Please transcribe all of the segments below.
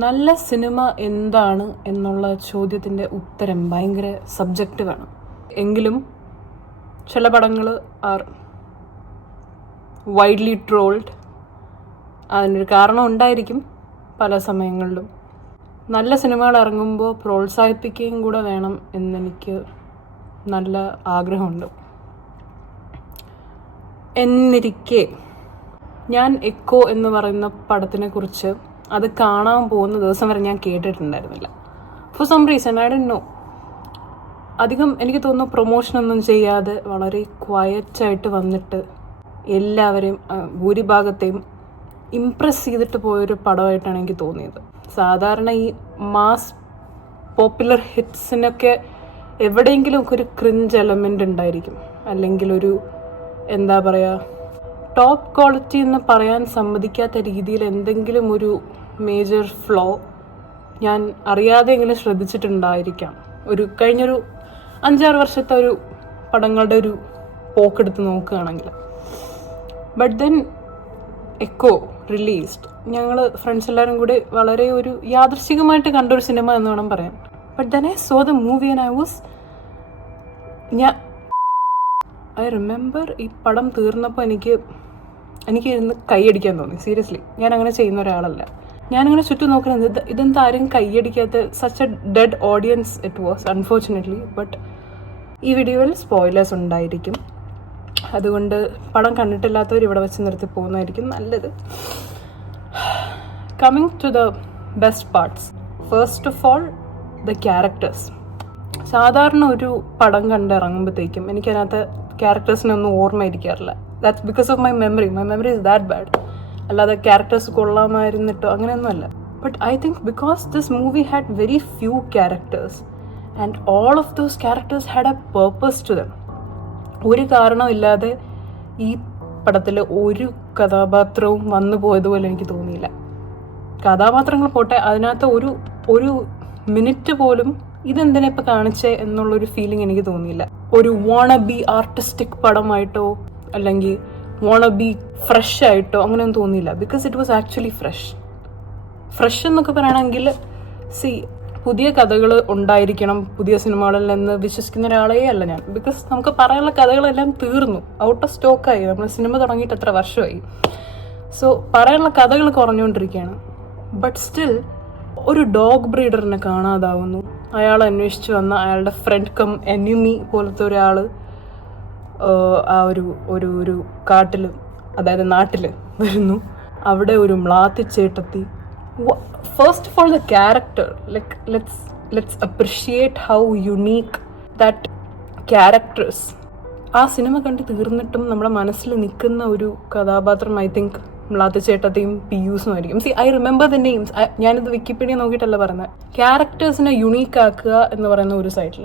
നല്ല സിനിമ എന്താണ് എന്നുള്ള ചോദ്യത്തിൻ്റെ ഉത്തരം ഭയങ്കര സബ്ജക്റ്റീവാണ്. എങ്കിലും ചില പടങ്ങൾ ആർ വൈഡ്ലി ട്രോൾഡ്. അതിനൊരു കാരണം ഉണ്ടായിരിക്കും പല സമയങ്ങളിലും. നല്ല സിനിമകൾ ഇറങ്ങുമ്പോൾ പ്രോത്സാഹിപ്പിക്കുകയും കൂടെ വേണം എന്നെനിക്ക് നല്ല ആഗ്രഹമുണ്ട്. എന്നിരിക്കെ ഞാൻ എക്കോ എന്ന് പറയുന്ന പടത്തിനെ കുറിച്ച് അത് കാണാൻ പോകുന്ന ദിവസം വരെ ഞാൻ കേട്ടിട്ടുണ്ടായിരുന്നില്ല. For some reason I don't know. അധികം എനിക്ക് തോന്നുന്നു പ്രൊമോഷനൊന്നും ചെയ്യാതെ വളരെ ക്വയറ്റായിട്ട് വന്നിട്ട് എല്ലാവരെയും ഭൂരിഭാഗത്തെയും ഇംപ്രസ് ചെയ്തിട്ട് പോയൊരു പടമായിട്ടാണ് എനിക്ക് തോന്നിയത്. സാധാരണ ഈ മാസ് പോപ്പുലർ ഹിറ്റ്സിനൊക്കെ എവിടെയെങ്കിലുമൊക്കെ ഒരു ക്രിഞ്ച് എലമെൻ്റ് ഉണ്ടായിരിക്കും, അല്ലെങ്കിൽ ഒരു എന്താ പറയുക, ടോപ്പ് ക്വാളിറ്റി എന്ന് പറയാൻ സമ്മതിക്കാത്ത രീതിയിൽ എന്തെങ്കിലും ഒരു മേജർ ഫ്ലോ ഞാൻ അറിയാതെ എങ്കിലും ശ്രദ്ധിച്ചിട്ടുണ്ടായിരിക്കാം. കഴിഞ്ഞൊരു 5-6 വർഷത്തെ ഒരു പടങ്ങളുടെ ഒരു പോക്കെടുത്ത് നോക്കുകയാണെങ്കിൽ. But then Eko released. ഞങ്ങൾ ഫ്രണ്ട്സ് എല്ലാവരും കൂടി വളരെ ഒരു യാദൃശ്ചികമായിട്ട് കണ്ടൊരു സിനിമ എന്ന് വേണം പറയാൻ. But then I so the movie and I remember ഈ പടം തീർന്നപ്പോൾ എനിക്ക് ഇരുന്ന് കൈയടിക്കാൻ തോന്നി. സീരിയസ്ലി, ഞാൻ അങ്ങനെ ചെയ്യുന്ന ഒരാളല്ല. ഞാനിങ്ങനെ ചുറ്റും നോക്കുന്നത് ഇതെന്താ ആരും കൈയടിക്കാത്ത, such a dead audience it was unfortunately. But ഈ വീഡിയോയിൽ സ്പോയിലേഴ്സ് ഉണ്ടായിരിക്കും, അതുകൊണ്ട് പടം കണ്ടിട്ടില്ലാത്തവർ ഇവിടെ വെച്ച് നിർത്തി പോകുന്നതായിരിക്കും നല്ലത്. Coming to the best parts. First of all, the characters. സാധാരണ ഒരു പടം കണ്ടിറങ്ങുമ്പോഴത്തേക്കും എനിക്കതിനകത്ത് ക്യാരക്ടേഴ്സിനൊന്നും ഓർമ്മയിരിക്കാറില്ല. That's because of my memory is that bad. അല്ലാതെ ക്യാരക്ടേഴ്സ് കൊള്ളാമായിരുന്നിട്ടോ അങ്ങനെയൊന്നുമല്ല. But I think because this movie had very few characters and all of those characters had a purpose to them. ഒരു കാരണമില്ലാതെ ഈ പടത്തിൽ ഒരു കഥാപാത്രവും വന്നു പോയതുപോലെ എനിക്ക് തോന്നിയില്ല. കഥാപാത്രങ്ങൾ പോട്ടെ, അതിനകത്ത് ഒരു മിനിറ്റ് പോലും ഇതെന്തിനാ ഇപ്പം കാണിച്ചേ എന്നുള്ളൊരു ഫീലിംഗ് എനിക്ക് തോന്നിയില്ല. ഒരു വോണബി ആർട്ടിസ്റ്റിക് പടമായിട്ടോ അല്ലെങ്കിൽ വോണബി ഫ്രഷ് ആയിട്ടോ അങ്ങനെയൊന്നും തോന്നിയില്ല. Because it was actually fresh എന്നൊക്കെ പറയുകയാണെങ്കിൽ, പുതിയ കഥകൾ ഉണ്ടായിരിക്കണം പുതിയ സിനിമകളിൽ നിന്ന് വിശ്വസിക്കുന്ന ഒരാളേ അല്ല ഞാൻ. ബിക്കോസ് നമുക്ക് പറയാനുള്ള കഥകളെല്ലാം തീർന്നു, ഔട്ട് ഓഫ് സ്റ്റോക്കായി. നമ്മൾ സിനിമ തുടങ്ങിയിട്ട് എത്ര വർഷമായി. സോ പറയാനുള്ള കഥകൾ കുറഞ്ഞുകൊണ്ടിരിക്കുകയാണ്. ബട്ട് സ്റ്റിൽ ഒരു ഡോഗ് ബ്രീഡറിനെ കാണാതാവുന്നു. അയാൾ അന്വേഷിച്ച് വന്ന അയാളുടെ ഫ്രണ്ട് കം എനിമി പോലത്തെ ഒരാൾ ആ ഒരു കാട്ടിൽ, അതായത് നാട്ടിൽ വരുന്നു. അവിടെ ഒരു മ്ലാത്തിച്ചേട്ടത്തി. First of all the character, like let's appreciate how unique that characters. ആ സിനിമ കണ്ട് തീർന്നിട്ടും നമ്മുടെ മനസ്സിൽ നിൽക്കുന്ന ഒരു കഥാപാത്രം ഐ തിങ്ക് മ്ലാത്തിച്ചേട്ടത്തെയും പിയൂസും ആയിരിക്കും. I remember the names. ഞാനിത് വിക്കിപീഡിയ നോക്കിയിട്ടല്ല പറയുന്നത്. ക്യാരക്ടേഴ്സിനെ യുണീക്ക് ആക്കുക എന്ന് പറയുന്ന ഒരു സൈഡിൽ,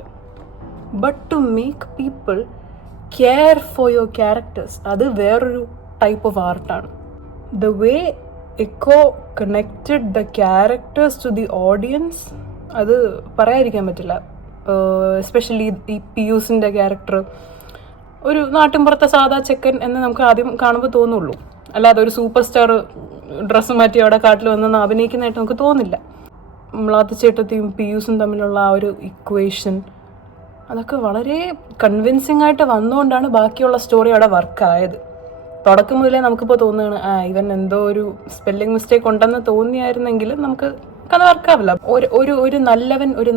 but to make people care for your characters, അത് വേറൊരു ടൈപ്പ് ഓഫ് ആർട്ടാണ്. The way Eko connected the characters to the audience, അത് പറയാതിരിക്കാൻ പറ്റില്ല. എസ്പെഷ്യലി ഈ പിയൂസിൻ്റെ ക്യാരക്ടർ ഒരു നാട്ടിൻപുറത്തെ സാധാ ചെക്കൻ എന്ന് നമുക്ക് ആദ്യം കാണുമ്പോൾ തോന്നുള്ളൂ. അല്ലാതെ ഒരു സൂപ്പർ സ്റ്റാർ ഡ്രസ്സ് മാറ്റി അവിടെ കാട്ടിൽ വന്നെന്ന് അഭിനയിക്കുന്നതായിട്ട് നമുക്ക് തോന്നില്ല. മ്ലാത്തിച്ചേട്ടത്തെയും പിയൂസും തമ്മിലുള്ള ആ ഒരു ഇക്വേഷൻ, അതൊക്കെ വളരെ കൺവിൻസിങ് ആയിട്ട് വന്നുകൊണ്ടാണ് ബാക്കിയുള്ള സ്റ്റോറി അവിടെ വർക്കായത്. തുടക്കം മുതലേ നമുക്കിപ്പോൾ തോന്നുകയാണ് ഇവൻ എന്തോ ഒരു സ്പെല്ലിംഗ് മിസ്റ്റേക്ക് ഉണ്ടെന്ന് തോന്നിയായിരുന്നെങ്കിൽ നമുക്ക് കഥ വർക്കാവില്ല. ഒരു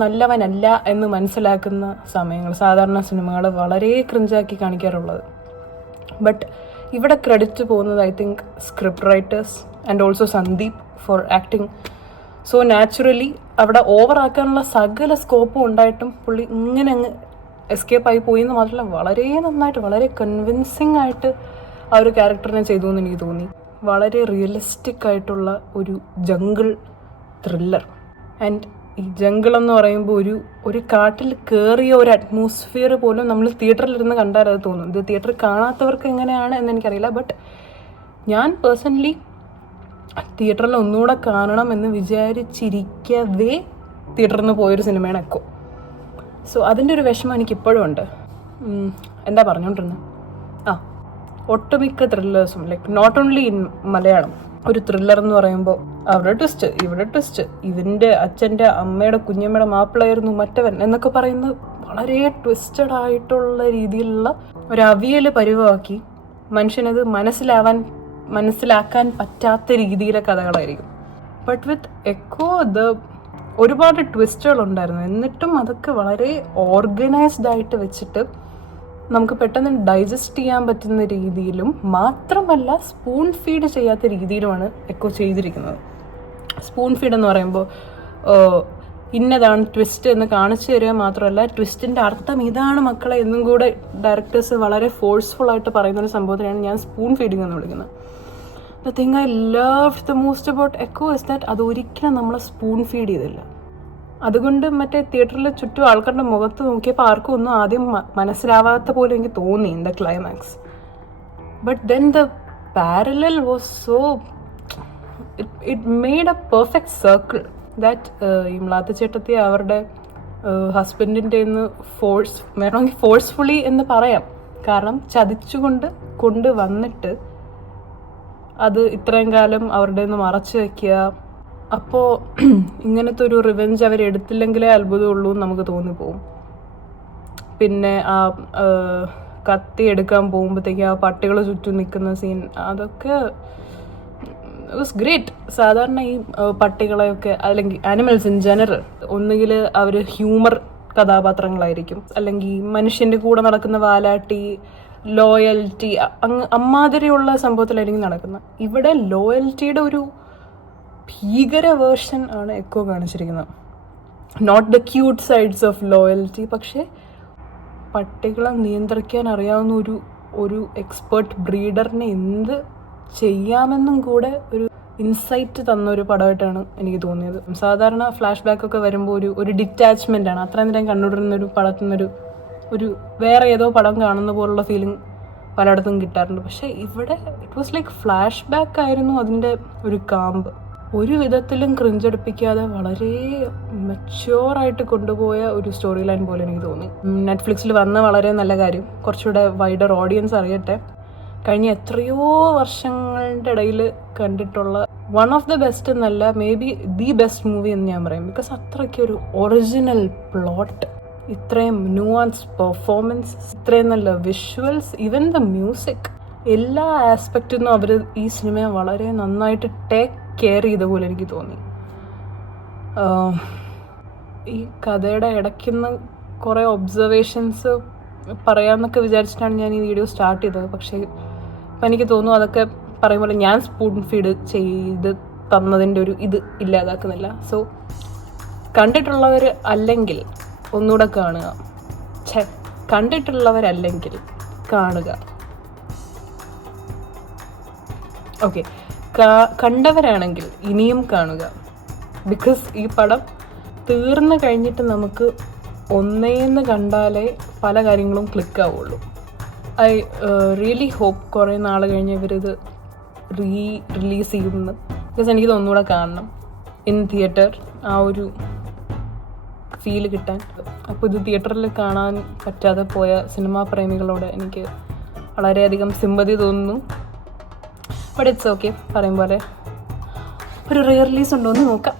നല്ലവനല്ല എന്ന് മനസ്സിലാക്കുന്ന സമയങ്ങൾ സാധാരണ സിനിമകൾ വളരെ ക്രിഞ്ചാക്കി കാണിക്കാറുള്ളത്. ബട്ട് ഇവിടെ ക്രെഡിറ്റ് പോകുന്നത് I think script writers and also Sandeep for acting so naturally. അവിടെ ഓവറാക്കാനുള്ള സകല സ്കോപ്പും ഉണ്ടായിട്ടും പുള്ളി ഇങ്ങനെ അങ്ങ് എസ്കേപ്പ് ആയി പോയി എന്ന് മാത്രമല്ല, വളരെ നന്നായിട്ട് വളരെ കൺവിൻസിങ് ആയിട്ട് ആ ഒരു ക്യാരക്ടറിനെ ചെയ്തു എന്ന് എനിക്ക് തോന്നി. വളരെ റിയലിസ്റ്റിക് ആയിട്ടുള്ള ഒരു ജംഗിൾ ത്രില്ലർ. ആൻഡ് ഈ ജംഗിൾ എന്ന് പറയുമ്പോൾ ഒരു കാട്ടിൽ കയറിയ ഒരു അറ്റ്മോസ്ഫിയർ പോലും നമ്മൾ തിയേറ്ററിലിരുന്ന് കണ്ടാൽ അത് തോന്നും. ഇത് തിയേറ്ററിൽ കാണാത്തവർക്ക് എങ്ങനെയാണ് എന്ന് എനിക്കറിയില്ല. ബട്ട് ഞാൻ പേഴ്സണലി തിയേറ്ററിൽ ഒന്നുകൂടെ കാണണം എന്ന് വിചാരിച്ചിരിക്കവേ തിയേറ്ററിൽ നിന്ന് പോയൊരു സിനിമയാണ് എക്കോ. സോ അതിൻ്റെ ഒരു വിഷമം എനിക്കിപ്പോഴും ഉണ്ട്. എന്താ പറഞ്ഞുകൊണ്ടിരുന്നത്? ഒട്ടുമിക്ക ത്രില്ലേഴ്സും, like not only in Malayalam, ഒരു ത്രില്ലർ എന്ന് പറയുമ്പോൾ അവിടെ ട്വിസ്റ്റ്, ഇവിടെ ട്വിസ്റ്റ്, ഇവൻ്റെ അച്ഛൻ്റെ അമ്മയുടെ കുഞ്ഞമ്മയുടെ മാപ്പിളായിരുന്നു മറ്റവൻ എന്നൊക്കെ പറയുന്നത് വളരെ ട്വിസ്റ്റഡ് ആയിട്ടുള്ള രീതിയിലുള്ള ഒരു അവിയൽ പരിവാക്കി മനുഷ്യനത് മനസ്സിലാക്കാൻ പറ്റാത്ത രീതിയിലെ കഥകളായിരിക്കും. ബട്ട് വിത്ത് എക്കോ ഒരുപാട് ട്വിസ്റ്റുകൾ ഉണ്ടായിരുന്നു. എന്നിട്ടും അതൊക്കെ വളരെ ഓർഗനൈസ്ഡ് ആയിട്ട് വെച്ചിട്ട് നമുക്ക് പെട്ടെന്ന് ഡൈജസ്റ്റ് ചെയ്യാൻ പറ്റുന്ന രീതിയിലും മാത്രമല്ല സ്പൂൺ ഫീഡ് ചെയ്യാത്ത രീതിയിലുമാണ് എക്കോ ചെയ്തിരിക്കുന്നത്. സ്പൂൺ ഫീഡ് എന്ന് പറയുമ്പോൾ ഇന്നതാണ് ട്വിസ്റ്റ് എന്ന് കാണിച്ചു തരിക മാത്രമല്ല, ട്വിസ്റ്റിൻ്റെ അർത്ഥം ഇതാണ് മക്കളെ എന്നും കൂടെ ഡയറക്ടേഴ്സ് വളരെ ഫോഴ്സ്ഫുള്ളായിട്ട് പറയുന്നൊരു സംഭവത്തിനാണ് ഞാൻ സ്പൂൺ ഫീഡിങ് എന്ന് വിളിക്കുന്നത്. The thing I love the most about Eko is that അത് ഒരിക്കലും നമ്മൾ സ്പൂൺ ഫീഡ് ചെയ്തില്ല. അതുകൊണ്ട് മറ്റേ തിയേറ്ററിൽ ചുറ്റും ആൾക്കാരുടെ മുഖത്ത് നോക്കിയപ്പോൾ ആർക്കും ഒന്നും ആദ്യം മനസ്സിലാവാത്ത പോലെ എനിക്ക് തോന്നി in the climax. But then the parallel was so it made A perfect circle that ഈ മ്ലാത്ത ചേട്ടത്തി അവരുടെ ഹസ്ബൻഡിൻ്റെ വേണമെങ്കിൽ ഫോഴ്സ്ഫുള്ളി എന്ന് പറയാം. കാരണം ചതിച്ചുകൊണ്ട് കൊണ്ടുവന്നിട്ട് അത് ഇത്രയും കാലം അവരുടെ നിന്ന് മറച്ചു വയ്ക്കുക. അപ്പോൾ ഇങ്ങനത്തെ ഒരു റിവെഞ്ച് അവരെടുത്തില്ലെങ്കിലേ അത്ഭുതമുള്ളൂ എന്ന് നമുക്ക് തോന്നിപ്പോവും. പിന്നെ ആ കത്തി എടുക്കാൻ പോകുമ്പോഴത്തേക്ക് ആ പട്ടികൾ ചുറ്റും നിൽക്കുന്ന സീൻ, അതൊക്കെ വാസ് ഗ്രേറ്റ്. സാധാരണ ഈ പട്ടികളെയൊക്കെ അല്ലെങ്കിൽ ആനിമൽസ് ഇൻ ജനറൽ ഒന്നുകിൽ അവർ ഹ്യൂമർ കഥാപാത്രങ്ങളായിരിക്കും, അല്ലെങ്കിൽ മനുഷ്യൻ്റെ കൂടെ നടക്കുന്ന വാലാട്ടി, ലോയൽറ്റി, അമ്മാതിരിയുള്ള സംഭവത്തിലായിരിക്കും നടക്കുന്നത്. ഇവിടെ ലോയൽറ്റിയുടെ ഒരു ഭീകര വേർഷൻ ആണ് എക്കോ കാണിച്ചിരിക്കുന്നത്. Not the cute sides of loyalty, പക്ഷേ പട്ടികളെ നിയന്ത്രിക്കാൻ അറിയാവുന്ന ഒരു എക്സ്പേർട്ട് ബ്രീഡറിനെ എന്ത് ചെയ്യാമെന്നും കൂടെ ഒരു ഇൻസൈറ്റ് തന്നൊരു പടമായിട്ടാണ് എനിക്ക് തോന്നിയത്. സാധാരണ ഫ്ലാഷ് ബാക്ക് ഒക്കെ വരുമ്പോൾ ഒരു ഡിറ്റാച്ച്മെൻ്റ് ആണ്. അത്രയും നേരം കണ്ടുകൊണ്ടിരുന്നൊരു പടത്തുനിന്നൊരു വേറെ ഏതോ പടം കാണുന്ന പോലുള്ള ഫീലിംഗ് പലയിടത്തും കിട്ടാറുണ്ട്. പക്ഷേ ഇവിടെ it was like flash back ആയിരുന്നു അതിൻ്റെ ഒരു കാമ്പ്. ഒരു വിധത്തിലും ക്രിഞ്ചടിപ്പിക്കാതെ വളരെ മെച്യൂറായിട്ട് കൊണ്ടുപോയ ഒരു സ്റ്റോറി ലൈൻ പോലെ എനിക്ക് തോന്നി. നെറ്റ്ഫ്ലിക്സിൽ വന്ന വളരെ നല്ല കാര്യം, കുറച്ചുകൂടെ വൈഡർ ഓഡിയൻസ് അറിയട്ടെ. കഴിഞ്ഞ എത്രയോ വർഷങ്ങളുടെ ഇടയിൽ കണ്ടിട്ടുള്ള വൺ ഓഫ് ദ ബെസ്റ്റ് എന്നല്ല, may be the best movie എന്ന് ഞാൻ പറയും. ബിക്കോസ് അത്രയ്ക്കൊരു ഒറിജിനൽ പ്ലോട്ട്, ഇത്രയും ന്യൂആൻസ് പെർഫോമൻസ്, ഇത്രയും നല്ല വിഷ്വൽസ്, ഈവൻ ദ മ്യൂസിക്, എല്ലാ ആസ്പെക്റ്റിൽ നിന്നും അവർ ഈ സിനിമയെ വളരെ നന്നായിട്ട് ടേക്ക് കെയർ ചെയ്ത പോലെ എനിക്ക് തോന്നി. ഈ കഥയുടെ ഇടയ്ക്കുന്ന കുറേ ഒബ്സർവേഷൻസ് പറയാമെന്നൊക്കെ വിചാരിച്ചിട്ടാണ് ഞാൻ ഈ വീഡിയോ സ്റ്റാർട്ട് ചെയ്തത്. പക്ഷേ ഇപ്പം എനിക്ക് തോന്നുന്നു അതൊക്കെ പറയുമ്പോൾ ഞാൻ സ്പൂൺ ഫീഡ് ചെയ്ത് തന്നതിൻ്റെ ഒരു ഇത് ഇല്ലാതാക്കുന്നില്ല. സോ കണ്ടിട്ടുള്ളവർ അല്ലെങ്കിൽ ഒന്നുകൂടെ കാണുക, കണ്ടിട്ടുള്ളവരല്ലെങ്കിൽ കാണുക. ഓക്കെ, കണ്ടവരാണെങ്കിൽ ഇനിയും കാണുക. ബിക്കോസ് ഈ പടം തീർന്നു കഴിഞ്ഞിട്ട് നമുക്ക് ഒന്നേന്ന് കണ്ടാലേ പല കാര്യങ്ങളും ക്ലിക്കാവുള്ളൂ. ഐ റിയലി ഹോപ്പ് കുറേ നാൾ കഴിഞ്ഞ് ഇവരിത് റിലീസ് ചെയ്യുമെന്ന്. ബിക്കോസ് എനിക്കിത് ഒന്നുകൂടെ കാണണം ഇൻ തിയേറ്റർ, ആ ഒരു ഫീല് കിട്ടാൻ. അപ്പോൾ ഇത് തിയേറ്ററിൽ കാണാൻ പറ്റാതെ പോയ സിനിമാ പ്രേമികളോട് എനിക്ക് വളരെയധികം സിമ്പതി തോന്നുന്നു. ബട്ട് ഇറ്റ്സ് ഓക്കെ, പറയും പോലെ ഒരു റീ റിലീസ് ഉണ്ടോ എന്ന് നോക്കാം.